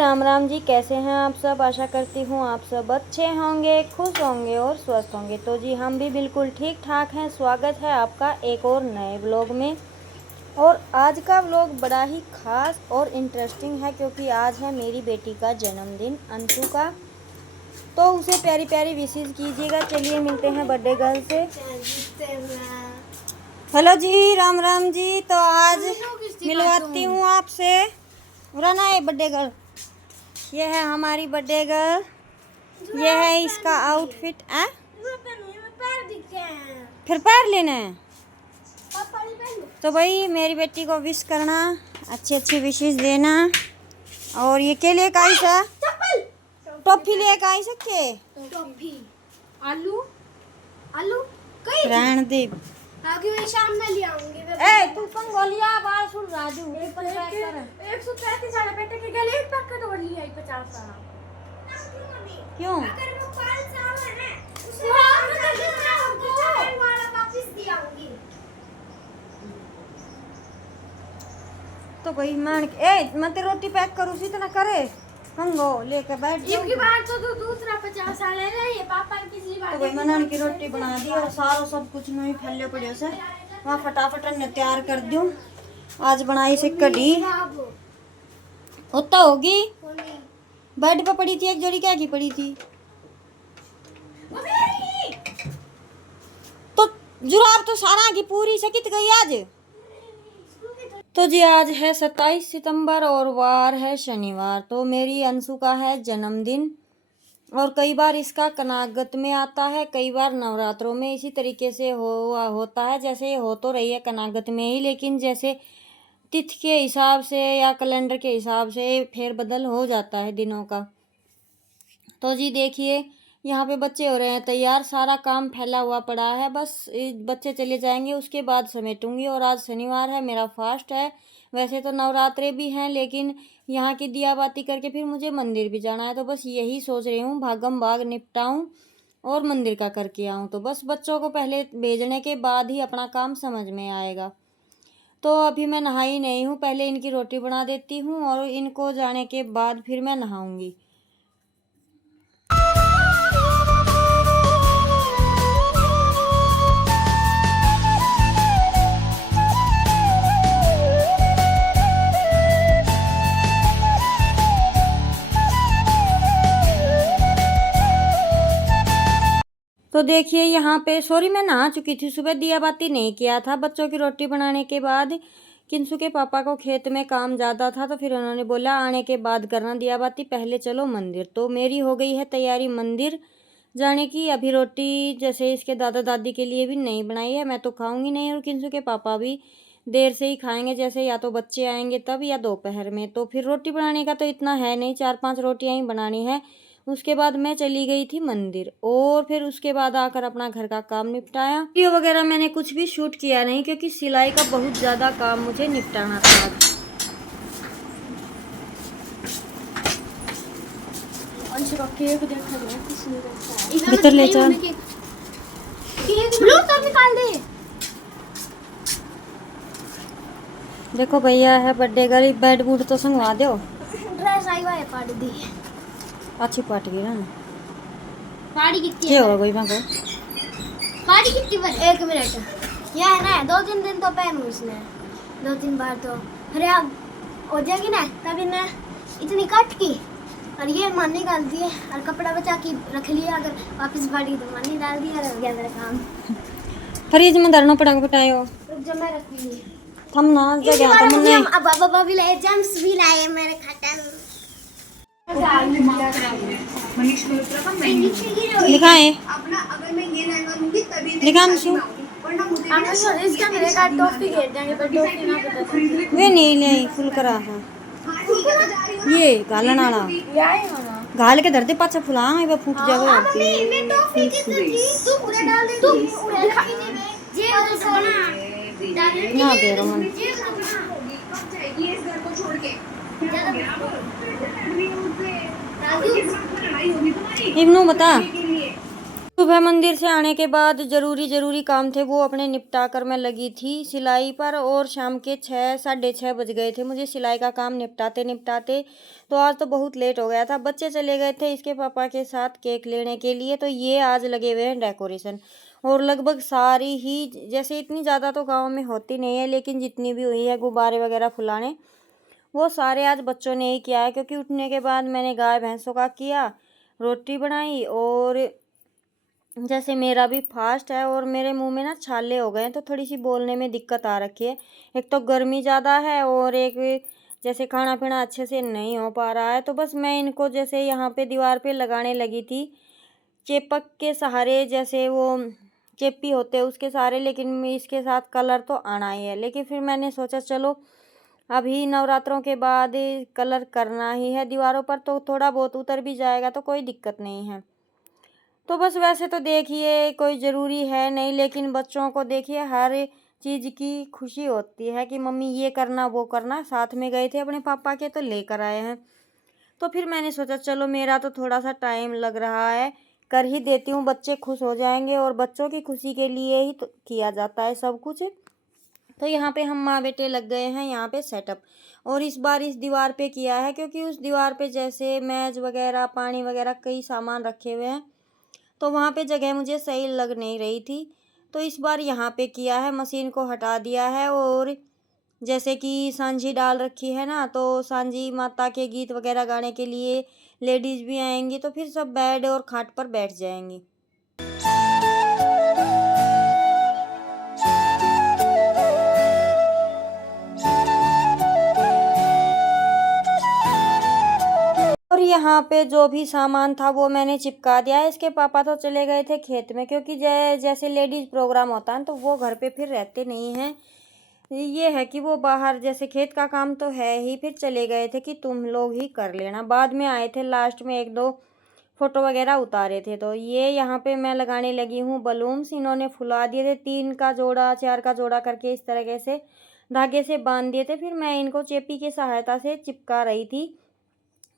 राम राम जी, कैसे हैं आप सब। आशा करती हूँ आप सब अच्छे होंगे, खुश होंगे और स्वस्थ होंगे। तो जी हम भी बिल्कुल ठीक ठाक हैं। स्वागत है आपका एक और नए व्लॉग में। और आज का व्लॉग बड़ा ही खास और इंटरेस्टिंग है क्योंकि आज है मेरी बेटी का जन्मदिन अंशु का। तो उसे प्यारी प्यारी विशेष कीजिएगा। चलिए मिलते हैं बर्थडे गर्ल से। हेलो जी, राम राम जी। तो आज मिलवाती हूँ आपसे ना है बर्थडे गर्ल। ये है हमारी बर्थडे गर्ल। ये है इसका आउटफिट। फिर पैर लेना है तो भाई मेरी बेटी को विश करना, अच्छी अच्छी विशेष देना। और ये के लिए काई सा टॉफी ले काई सके टॉफी आलू आलू कई रहन दे। आगे मैं शाम में ले आऊंगी। ए तू पंगोलिया बाल सुन राजू 135 वाला बेटे के गले एक पैक तो बोली है 50 वाला। क्यों? अगर वो 5 साल है उसको वाला वापस दे आऊंगी। तो भाई मान ए मैं तेरी रोटी पैक करूँ सी इतना करे हंगो लेके बैठ जाओ। इनकी बार तो दूसरा 50 साल है ना, ये पापा ने पिछली बार तो भाई मनान की रोटी बना दी और सारो सब कुछ नहीं फैले पड़े से वहाँ फटाफट ने तैयार कर दूं। आज बनाई से कढ़ी होता होगी। बेड पे पड़ी थी एक जोड़ी, क्या की पड़ी थी तो जुराब तो सारा की पूरी सकित गई आज। तो जी आज है 27 सितंबर और वार है शनिवार। तो मेरी अंशु का है जन्मदिन और कई बार इसका कनागत में आता है, कई बार नवरात्रों में। इसी तरीके से होता है जैसे ये हो तो रही है कनागत में ही, लेकिन जैसे तिथि के हिसाब से या कैलेंडर के हिसाब से फेरबदल हो जाता है दिनों का। तो जी देखिए यहाँ पे बच्चे हो रहे हैं तैयार, सारा काम फैला हुआ पड़ा है। बस बच्चे चले जाएंगे उसके बाद समेटूंगी। और आज शनिवार है, मेरा फास्ट है। वैसे तो नवरात्रे भी हैं लेकिन यहाँ की दिया बाती करके फिर मुझे मंदिर भी जाना है। तो बस यही सोच रही हूँ भागम भाग निपटाऊँ और मंदिर का करके आऊँ। तो बस बच्चों को पहले भेजने के बाद ही अपना काम समझ में आएगा। तो अभी मैं नहाई नहीं हूँ, पहले इनकी रोटी बना देती हूँ और इनको जाने के बाद फिर मैं नहाऊँगी। तो देखिए यहाँ पे सॉरी मैं नहा चुकी थी, सुबह दिया बाती नहीं किया था। बच्चों की रोटी बनाने के बाद किंसु के पापा को खेत में काम ज़्यादा था तो फिर उन्होंने बोला आने के बाद करना दिया बाती, पहले चलो मंदिर। तो मेरी हो गई है तैयारी मंदिर जाने की। अभी रोटी जैसे इसके दादा दादी के लिए भी नहीं बनाई है, मैं तो खाऊंगी नहीं और किंसु के पापा भी देर से ही खाएंगे, जैसे या तो बच्चे आएंगे तब या दोपहर में। तो फिर रोटी बनाने का तो इतना है नहीं, 4-5 रोटियाँ ही बनानी है। उसके बाद मैं चली गई थी मंदिर और फिर उसके बाद आकर अपना घर का काम निपटाया। वीडियो वगैरह मैंने कुछ भी शूट किया नहीं क्योंकि सिलाई का बहुत ज़्यादा काम मुझे निपटाना था। भीतर ले चल, निकाल दे। देखो भैया है बर्थडे गर्ल, बेड बूड तो संगवा दो। ड्रेस आई वाई पाड़ दी, अच्छी पाट गई ना। पाड़ी कितनी क्या होगा कोई को पाड़ी कितनी पर 1 मिनट यह है ना, 2-3 दिन तो पहनूं इसने 2-3 बार तो अरे अब हो जाएगी ना। तभी मैं इतनी कट की और ये मान निकाल दिए और कपड़ा बचा के रख लिया। अगर वापस पाड़ी तो मान डाल दिया और हो गया मेरा काम। फ्रिज में धरना पड़ा बतायो। रुक जा मैं रख ली हम ना जगह तो मन्ने अब बाबा भी लाए, जम्स भी लाए मेरे खटन दिखाए अगर मैं ये लहंगा लूंगी तभी दिखा मुझे। हम इसका मेरे का टॉफी घेर देंगे पर टॉफी ना पता वे नहीं ले फुल करा है ये गालन वाला गाल के धरते पाछा फुला ये फूट जावे। मैं टॉफी कितनी थी तू पूरा डाल दे, तू पूरा ये तो सोना ना दे रमन ये इस घर को छोड़ के इब्नू बता सुबह मंदिर से आने के बाद जरूरी काम थे वो अपने निपटा कर मैं लगी थी सिलाई पर, और शाम के 6-6:30 बज गए थे मुझे सिलाई का काम निपटाते। तो आज तो बहुत लेट हो गया था। बच्चे चले गए थे इसके पापा के साथ केक लेने के लिए, तो ये आज लगे हुए हैं डेकोरेशन। और लगभग सारी ही, जैसे इतनी ज़्यादा तो गाँव में होती नहीं है, लेकिन जितनी भी हुई है गुब्बारे वगैरह फुलाने, वो सारे आज बच्चों ने ही किया है। क्योंकि उठने के बाद मैंने गाय भैंसों का किया, रोटी बनाई, और जैसे मेरा भी फास्ट है और मेरे मुंह में ना छाले हो गए हैं, तो थोड़ी सी बोलने में दिक्कत आ रखी है। एक तो गर्मी ज़्यादा है, और एक जैसे खाना पीना अच्छे से नहीं हो पा रहा है। तो बस मैं इनको जैसे यहाँ पे दीवार पे लगाने लगी थी चेपक के सहारे, जैसे वो चेपी होते हैं उसके सहारे, लेकिन इसके साथ कलर तो आना ही है। लेकिन फिर मैंने सोचा चलो अभी नवरात्रों के बाद कलर करना ही है दीवारों पर, तो थोड़ा बहुत उतर भी जाएगा तो कोई दिक्कत नहीं है। तो बस वैसे तो देखिए कोई ज़रूरी है नहीं, लेकिन बच्चों को देखिए हर चीज़ की खुशी होती है कि मम्मी ये करना वो करना। साथ में गए थे अपने पापा के तो लेकर आए हैं। तो फिर मैंने सोचा चलो मेरा तो थोड़ा सा टाइम लग रहा है, कर ही देती हूँ, बच्चे खुश हो जाएंगे, और बच्चों की खुशी के लिए ही तो किया जाता है सब कुछ। तो यहाँ पे हम माँ बेटे लग गए हैं यहाँ पे सेटअप, और इस बार इस दीवार पे किया है क्योंकि उस दीवार पे जैसे मेज वगैरह पानी वगैरह कई सामान रखे हुए हैं, तो वहाँ पे जगह मुझे सही लग नहीं रही थी। तो इस बार यहाँ पे किया है, मशीन को हटा दिया है, और जैसे कि सांझी डाल रखी है ना, तो सांझी माता के गीत वगैरह गाने के लिए लेडीज़ भी आएंगी, तो फिर सब बेड और खाट पर बैठ जाएंगी। और यहाँ पे जो भी सामान था वो मैंने चिपका दिया है। इसके पापा तो चले गए थे खेत में, क्योंकि जैसे लेडीज़ प्रोग्राम होता है तो वो घर पे फिर रहते नहीं हैं। ये है कि वो बाहर, जैसे खेत का काम तो है ही, फिर चले गए थे कि तुम लोग ही कर लेना। बाद में आए थे, लास्ट में 1-2 फ़ोटो वगैरह उतारे थे। तो ये यहाँ पे मैं लगाने लगी हूँ बलून्स। इन्होंने फुला दिए थे, 3 का जोड़ा 4 का जोड़ा करके इस तरीके से धागे से बांध दिए थे। फिर मैं इनको चेपी की सहायता से चिपका रही थी,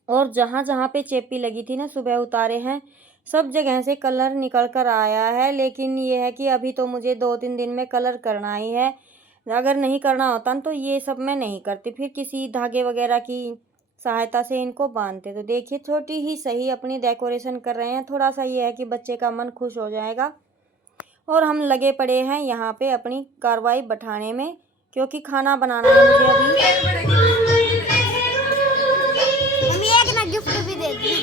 और जहाँ जहाँ पे चेपी लगी थी ना सुबह उतारे हैं, सब जगह से कलर निकल कर आया है। लेकिन ये है कि अभी तो मुझे 2-3 दिन में कलर करना ही है। अगर नहीं करना होता तो ये सब मैं नहीं करती, फिर किसी धागे वगैरह की सहायता से इनको बांधते। तो देखिए छोटी ही सही अपनी डेकोरेशन कर रहे हैं। थोड़ा सा ये है कि बच्चे का मन खुश हो जाएगा। और हम लगे पड़े हैं यहाँ पे अपनी कार्रवाई बैठाने में, क्योंकि खाना बनाना है मुझे अभी। गिफ्ट भी दे दी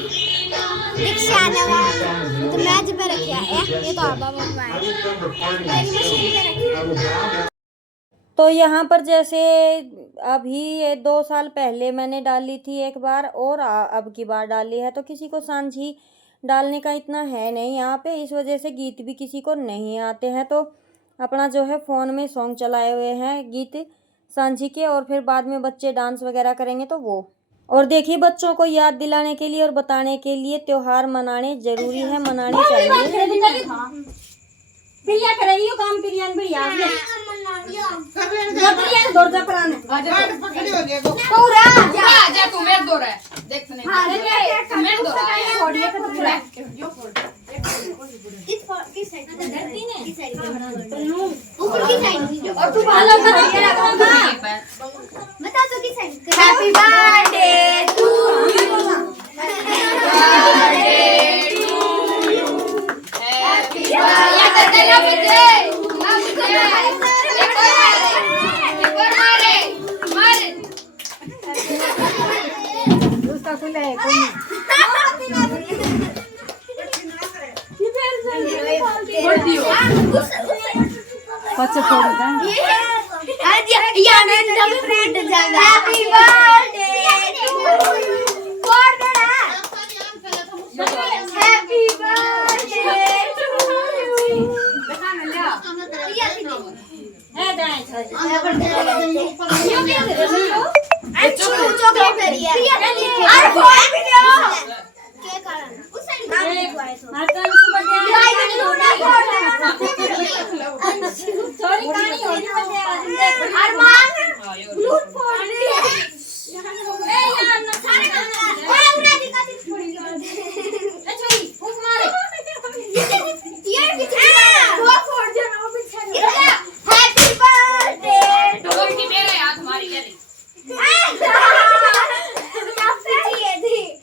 रिक्शा आने वाला, तो मैच पे रखा है। ये तो आबा मम्मा है, मेरी मशीन पे रखी। तो यहाँ पर जैसे अभी ये 2 साल पहले मैंने डाली थी एक बार, और अब की बार डाली है। तो किसी को सांझी डालने का इतना है नहीं यहाँ पे, इस वजह से गीत भी किसी को नहीं आते हैं। तो अपना जो है फ़ोन में सॉन्ग चलाए हुए हैं गीत सांझी के, और फिर बाद में बच्चे डांस वगैरह करेंगे तो वो। और देखिए बच्चों को याद दिलाने के लिए और बताने के लिए त्यौहार मनाने ज़रूरी है, मनाने चाहिए। प्रिया करेगी यो काम, प्रियान बढ़िया प्रियान दौड़ जा पराने पकड़ी हो गया पूरा जा तू मेरे दौड़ है देख नहीं हां मेरे दौड़ है छोड़िए तो पूरा किस साइड धरती ने किस साइड ऊपर की साइड, और तू भालो बता तो किस side. Happy birthday to you, birthday to you, happy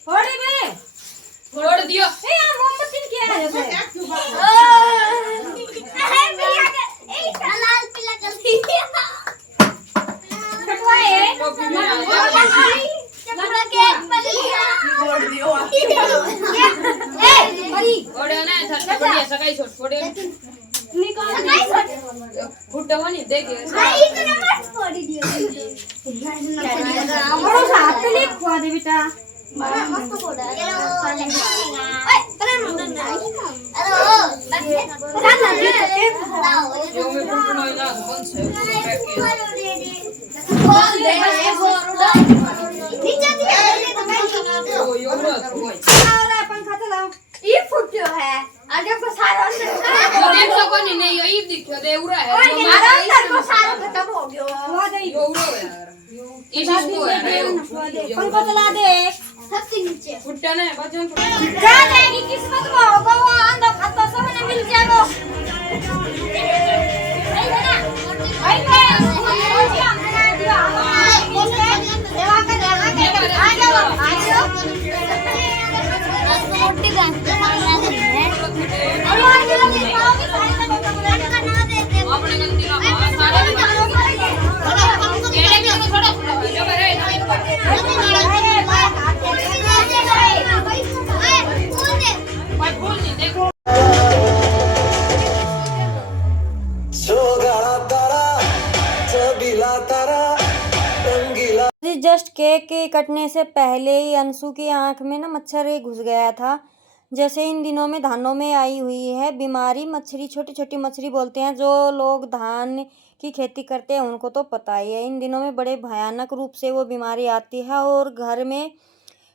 थोड़ी में छोड़ दियो। ए यार मोमबत्ती क्या है जैसे लाल पीला जल्दी कटवाए टोपी में आ जा। लगा केक पल लिया छोड़ दियो। ए मरी छोड़ो ना थर बढ़िया सगाई छोड़ छोड़े। फुटो नहीं देखे। बड़ो सा हाथ ले खुआ दे बेटा यो में फुटो नहीं ना कौन से यो रहा कोई। पंखा चलाओ देख सको नहीं यो ई दिखो दे उरा है। खुआ दे यो उरा है यार। इसको है पंखा चला दे सबसे नीचे फुटो ना बचन। जा जाएगी किस्मत में होगा वो आंधो खाता सब ने मिल जाएगा भाई अपने गंदी ना सारे केड़े भी थोड़ा थोड़ा जो करे पर भूल नहीं देखो। जस्ट केक के कटने से पहले ही अंशु की आंख में ना मच्छर ही घुस गया था। जैसे इन दिनों में धानों में आई हुई है बीमारी मच्छरी, छोटी छोटी मच्छरी बोलते हैं। जो लोग धान की खेती करते हैं उनको तो पता ही है। इन दिनों में बड़े भयानक रूप से वो बीमारी आती है और घर में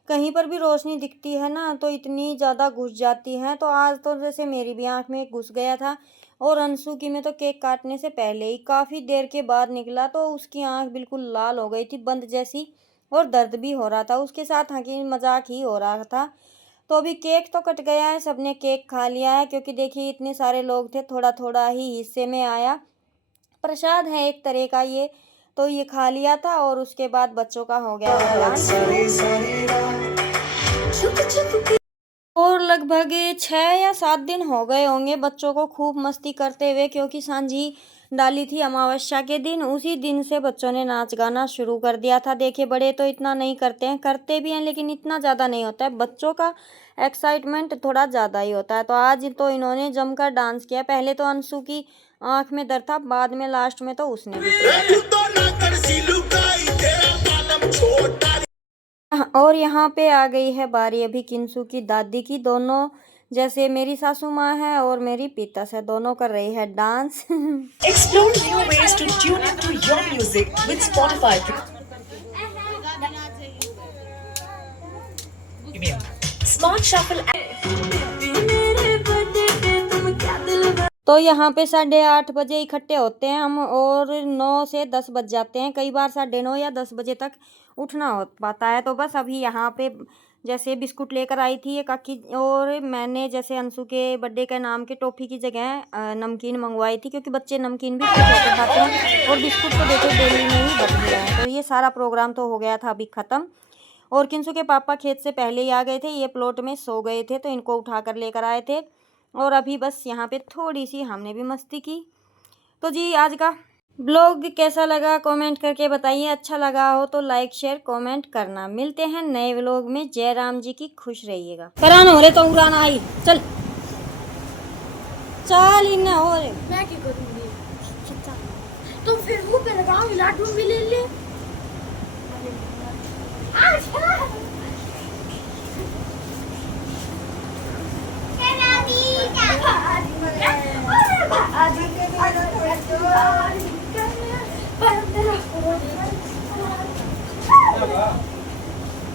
कहीं पर भी रोशनी दिखती है ना तो इतनी ज़्यादा घुस जाती है। तो आज तो जैसे मेरी भी आंख में घुस गया था और अंशु की में तो केक काटने से पहले ही काफ़ी देर के बाद निकला तो उसकी आंख बिल्कुल लाल हो गई थी, बंद जैसी, और दर्द भी हो रहा था। उसके साथ हंसी मजाक ही हो रहा था। तो अभी केक तो कट गया है, सबने केक खा लिया है क्योंकि देखिए इतने सारे लोग थे, थोड़ा थोड़ा ही हिस्से में आया। प्रसाद है एक तरह का ये, तो ये खा लिया था और उसके बाद बच्चों का हो गया और लगभग 6 या 7 दिन हो गए होंगे बच्चों को खूब मस्ती करते हुए, क्योंकि सांझी डाली थी अमावस्या के दिन। उसी दिन से बच्चों ने नाच गाना शुरू कर दिया था। देखिए बड़े तो इतना नहीं करते हैं, करते भी हैं लेकिन इतना ज़्यादा नहीं होता है। बच्चों का एक्साइटमेंट थोड़ा ज़्यादा ही होता है। तो आज तो इन्होंने जमकर डांस किया। पहले तो अंशु की आँख में दर्द था, बाद में लास्ट में तो उसने भी किया। और यहाँ पे आ गई है बारी अभी किंसु की दादी की। दोनों जैसे मेरी सासू माँ है और मेरी पीतस है, दोनों कर रही है dance. Explore new ways to tune into your music with Spotify. Smart Shuffle तो यहाँ पे 8:30 बजे इकट्ठे होते हैं हम और 9 से 10 बज जाते हैं। कई बार 9:30 या 10 बजे तक उठना हो पाता है। तो बस अभी यहाँ पे जैसे बिस्कुट लेकर आई थी ये काकी, और मैंने जैसे अंशु के बर्थडे के नाम के टॉफ़ी की जगह नमकीन मंगवाई थी, क्योंकि बच्चे नमकीन भी खुश होकर खाते हैं और बिस्कुट तो देखो डेली में ही बच गया है। तो ये सारा प्रोग्राम तो हो गया था अभी ख़त्म। और किंसु के पापा खेत से पहले ही आ गए थे, ये प्लॉट में सो गए थे तो इनको उठा कर लेकर आए थे। और अभी बस यहाँ पे थोड़ी सी हमने भी मस्ती की। तो जी आज का ब्लॉग कैसा लगा कमेंट करके बताइए। अच्छा लगा हो तो लाइक शेयर कमेंट करना। मिलते हैं नए व्लॉग में। जय राम जी की खुश रहिएगा। करान हो रहे तो उड़ान आई, चल चल इन हो रहे। मैं क्या करूंगी? तो फिर वो पे लगाओ, लाडू भी ले ले।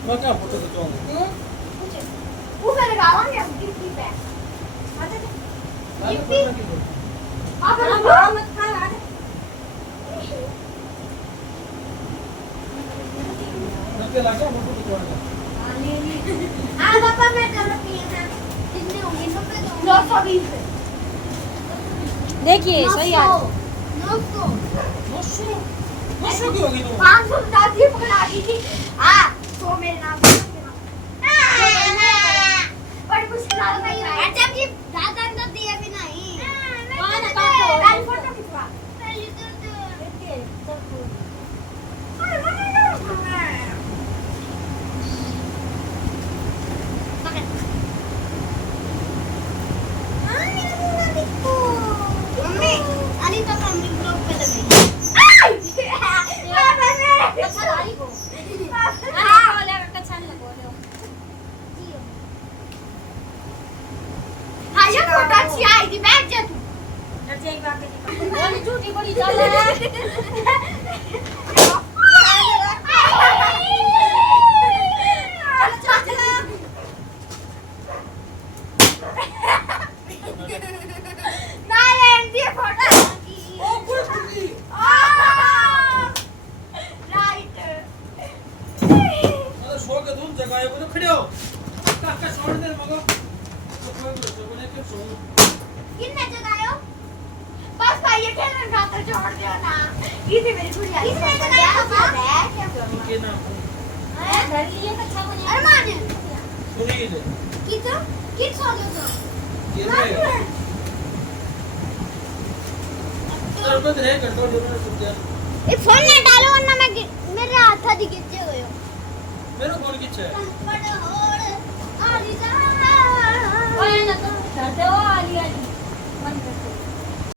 मैं क्या फोटो खिंचवाऊंगा? वो पे लगाओगे हम गिफ्टी पे। गिफ्टी आप लगाओ मत खा आ। नक्के लगा फोटो खिंचवाऊंगा। आ पापा मैं कर रही हूं। कितने होंगे? 920। देखिए सही आ 900। गुस्सा क्यों होगी तुम? 510 की पकड़ा दी थी। हाँ, तो मेरे नाम पे बड़ी मुश्किल आ गई है। अच्छा जी, दादा ने दिया भी नहीं। कौन है पापा? गाड़ी फोटो खिंचवा। पहले तो देखिए, चल मम्मी, अनिता का मम्मी ब्लॉग पे लगाई। अच्छा लाई को। हां, बोले अच्छा नहीं बोले। हां, ये फोटो अच्छी आई थी, बैठ जा तू। डर जाएगी बात के। बोली झूठी बड़ी चल अरे सो के दूध जगाए बोले खड़े हो। काका छोड़ दे मगो। तो कोई बोले बोले क्यों सो? किसने जगायो? बस भाई ये खेलने खातर छोड़ दियो ना। इसे मेरी गुड़िया। किसने जगाया पापा? के ना घर लिए अच्छा बने। अरमान सुनी ले। किस सो गयो तो? ये रे। सर पे रहे कंट्रोल जोर से जा। ये फोन ना डालो वरना मैं मेरे हाथ आदि गिर गयो। मेरा फोन किछ है? आली जा। ओए ना तो डरते हो आली आली। मन करते